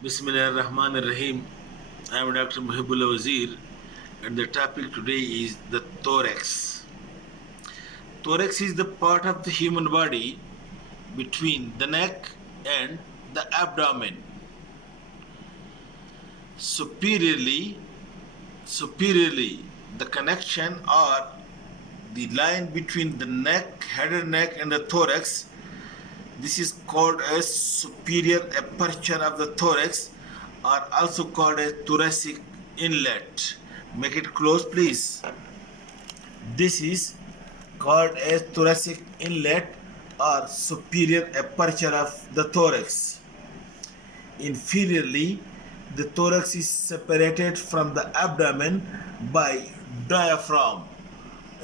Bismillah ar-Rahman ar-Rahim. I am Dr. Muhibullah Wazir, and the topic today is the thorax. Thorax is the part of the human body between the neck and the abdomen. Superiorly, the connection or the line between the neck, head and neck, and the thorax. This is called as superior aperture of the thorax, or also called a thoracic inlet. Make it close, please. This is called as thoracic inlet or superior aperture of the thorax. Inferiorly, the thorax is separated from the abdomen by diaphragm.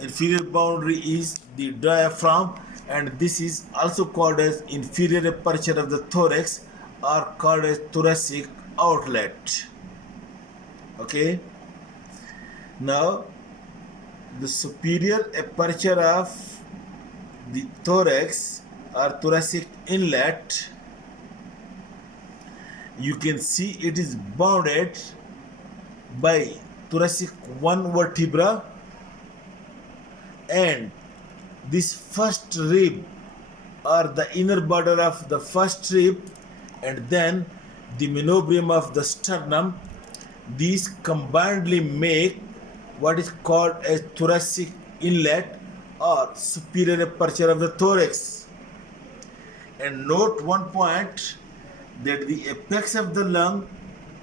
Inferior boundary is the diaphragm, and this is also called as inferior aperture of the thorax or called as thoracic outlet. Okay, now the superior aperture of the thorax or thoracic inlet, you can see it is bounded by thoracic 1 vertebra, and this first rib or the inner border of the first rib, and then the manubrium of the sternum. These combinedly make what is called a thoracic inlet or superior aperture of the thorax. And note one point, that the apex of the lung,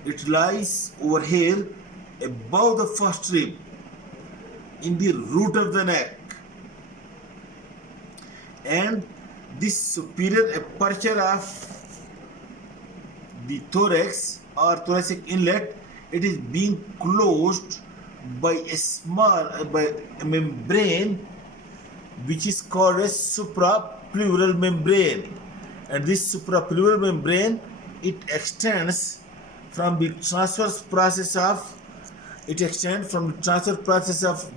it lies over here above the first rib in the root of the neck, and this superior aperture of the thorax or thoracic inlet, it is being closed by a membrane which is called a suprapleural membrane. And this suprapleural membrane, it extends from the transverse process of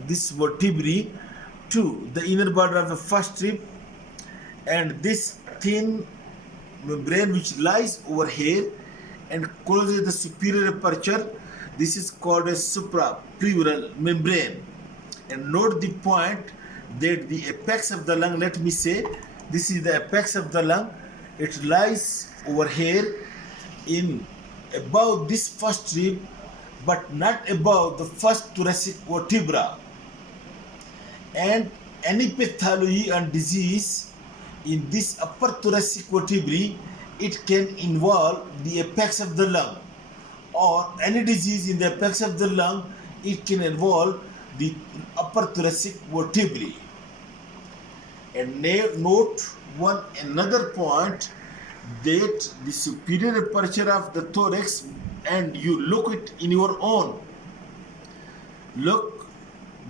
this vertebrae to the inner border of the first rib, and this thin membrane which lies over here and closes the superior aperture, this is called a suprapleural membrane. And note the point that the apex of the lung, let me say, this is the apex of the lung, it lies over here in above this first rib, but not above the first thoracic vertebra. And any pathology and disease in this upper thoracic vertebrae, it can involve the apex of the lung, or any disease in the apex of the lung, it can involve the upper thoracic vertebrae. And note another point, that the superior aperture of the thorax, and you look it in your own. Look,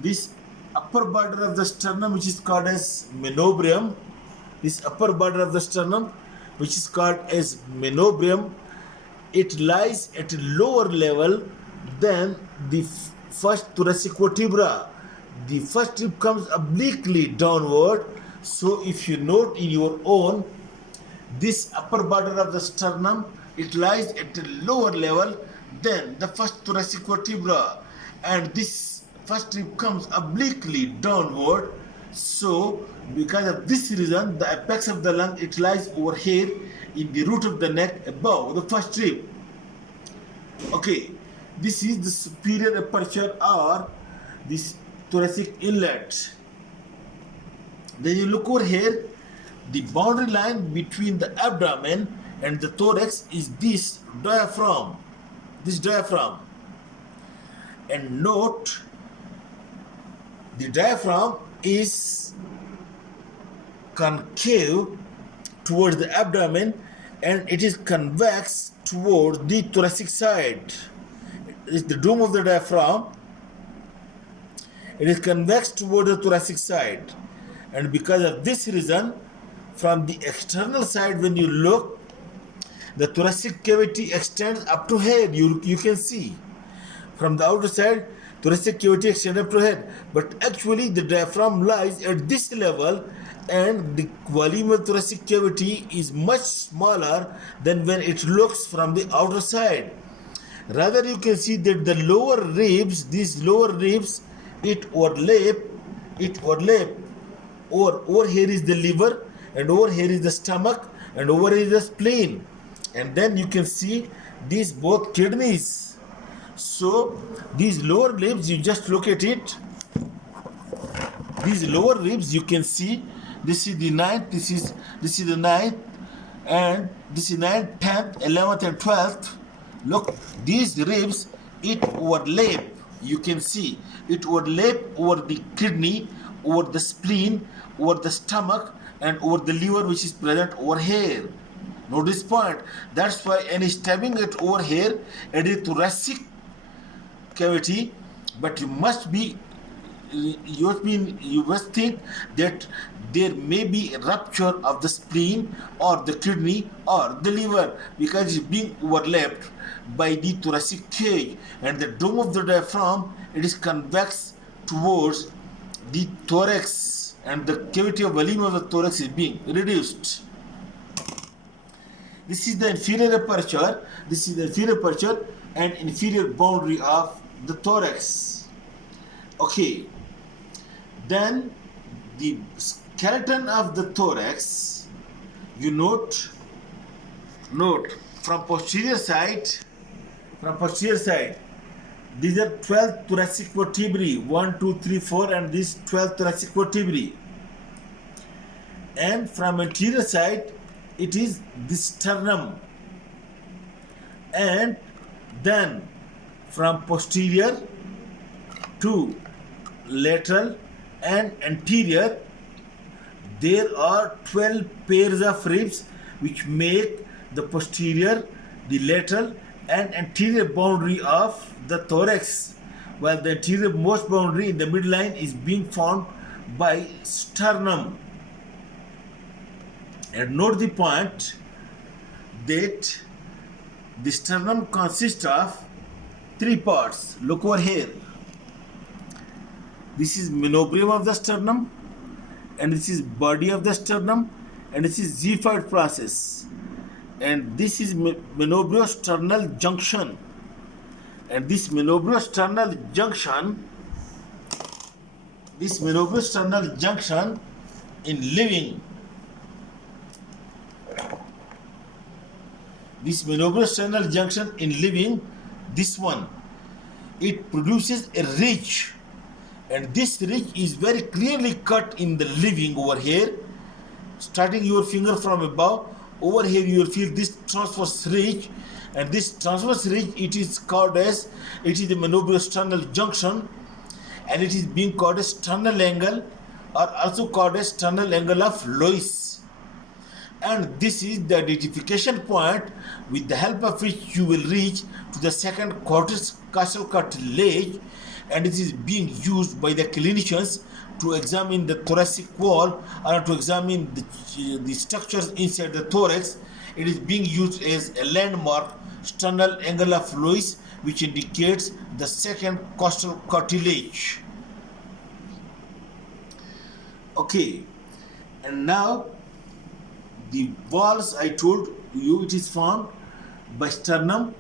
this upper border of the sternum, which is called as manubrium, this upper border of the sternum, which is called as manubrium, it lies at a lower level than the first thoracic vertebra. The first rib comes obliquely downward. So if you note in your own, this upper border of the sternum, it lies at a lower level than the first thoracic vertebra, and this first rib comes obliquely downward. So because of this reason, the apex of the lung, it lies over here in the root of the neck above the first rib. Okay, this is the superior aperture or this thoracic inlet. Then you look over here, the boundary line between the abdomen and the thorax is this diaphragm. And note, the diaphragm is concave towards the abdomen, and it is convex towards the thoracic side. It is the dome of the diaphragm. It is convex toward the thoracic side, and because of this reason, from the external side, when you look, the thoracic cavity extends up to head. You can see from the outer side, thoracic cavity extends up to head, but actually the diaphragm lies at this level, and the volume of thoracic cavity is much smaller than when it looks from the outer side. Rather, you can see that the lower ribs, these lower ribs, it overlap. Over here is the liver, and over here is the stomach, and over here is the spleen. And then you can see these both kidneys. So these lower ribs, you just look at it. These lower ribs, you can see, this is the ninth, this is the ninth, and this is ninth, 10th, 11th, and 12th. Look, these ribs, it overlap. You can see it overlap over the kidney, over the spleen, over the stomach, and over the liver, which is present over here. Notice point. That's why any stabbing it over here at the thoracic cavity, but you must think that there may be a rupture of the spleen or the kidney or the liver, because it's being overlapped by the thoracic cage, and the dome of the diaphragm, it is convex towards the thorax, and the cavity of volume of the thorax is being reduced. This is the inferior aperture. This is the inferior aperture and inferior boundary of the thorax. Okay. Then the skeleton of the thorax, you note from posterior side, these are 12 thoracic vertebrae, 1, 2, 3, 4, and these 12 thoracic vertebrae. And from anterior side, it is the sternum. And then from posterior to lateral and anterior, there are 12 pairs of ribs which make the posterior, the lateral, and anterior boundary of the thorax, while the anterior most boundary in the midline is being formed by sternum. And note the point that the sternum consists of 3 parts. Look over here. This is manubrium of the sternum, and this is body of the sternum, and this is xiphoid process, and this is manubriosternal junction. And this manubriosternal junction in living, this one, it produces a ridge, and this ridge is very clearly cut in the living over here. Starting your finger from above, over here you will feel this transverse ridge, and this transverse ridge, it is the manubriosternal junction, and it is being called as sternal angle, or also called as sternal angle of Lois. And this is the identification point with the help of which you will reach to the second costal cartilage, and it is being used by the clinicians to examine the thoracic wall or to examine the structures inside the thorax. It is being used as a landmark, sternal angle of Lois, which indicates the second costal cartilage. Okay, and now the walls, I told you, it is formed by sternum,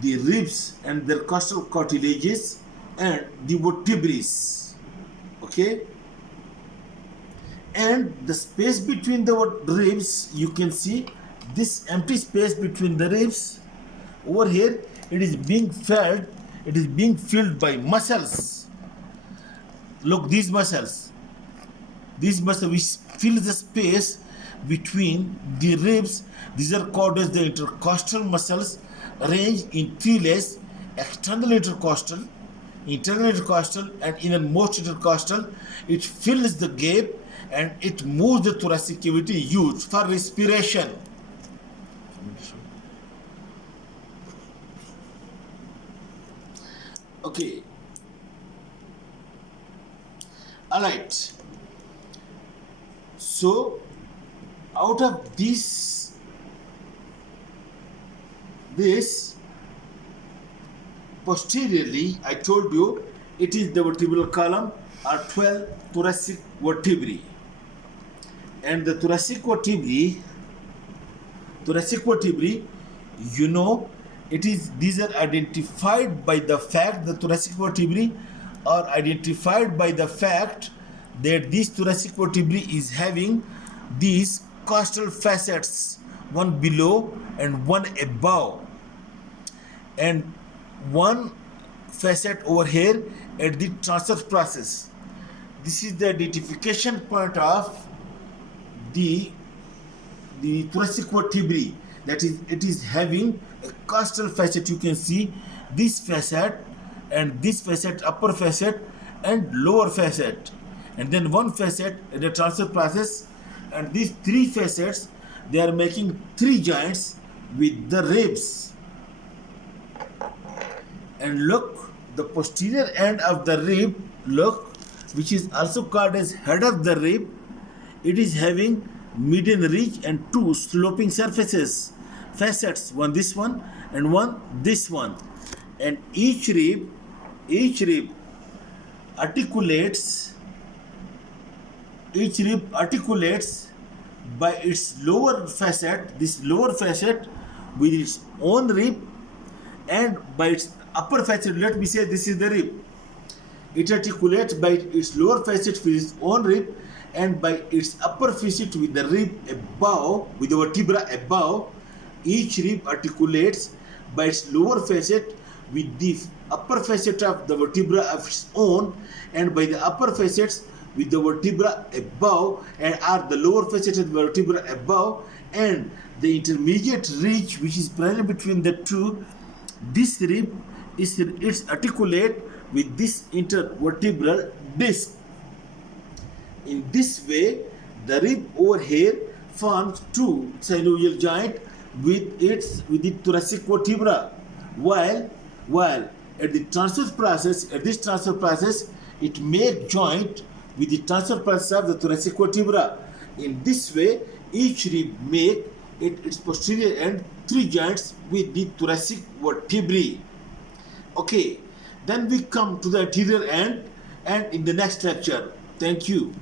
the ribs and their costal cartilages, and the vertebrae. Okay, and the space between the ribs, you can see this empty space between the ribs over here, it is being filled by muscles. Look, these muscles which fill the space between the ribs, these are called as the intercostal muscles, arranged in 3 layers: external intercostal, internal intercostal, and innermost intercostal. It fills the gap and it moves the thoracic cavity used for respiration. Okay. Alright. So, out of this posteriorly, I told you, it is the vertebral column or 12 thoracic vertebrae. And the thoracic vertebrae, you know, these are identified by the fact, the thoracic vertebrae are identified by the fact that this thoracic vertebrae is having these costal facets, one below and one above, and one facet over here at the transverse process. This is the identification point of the thoracic vertebrae, that is, it is having a costal facet. You can see this facet and this facet, upper facet and lower facet, and then one facet at the transverse process, and these three facets, they are making three joints with the ribs. And look, the posterior end of the rib, look, which is also called as head of the rib, it is having median ridge and two sloping surfaces, facets, one this one and one this one, and each rib articulates by its lower facet, this lower facet with its own rib, and by its upper facet, let me say this is the rib, it articulates by its lower facet with its own rib, and by its upper facet with the rib above, with the vertebra above. Each rib articulates by its lower facet with the upper facet of the vertebra of its own, and by the upper facets with the vertebra above, and are the lower facet of the vertebra above, and the intermediate ridge which is present between the two. This rib is articulate with this intervertebral disc. In this way, the rib over here forms two synovial joint with the thoracic vertebra, while at this transverse process, it makes joint with the transverse process of the thoracic vertebra. In this way, each rib make its posterior end three joints with the thoracic vertebrae. Okay, then we come to the anterior end, and in the next lecture. Thank you.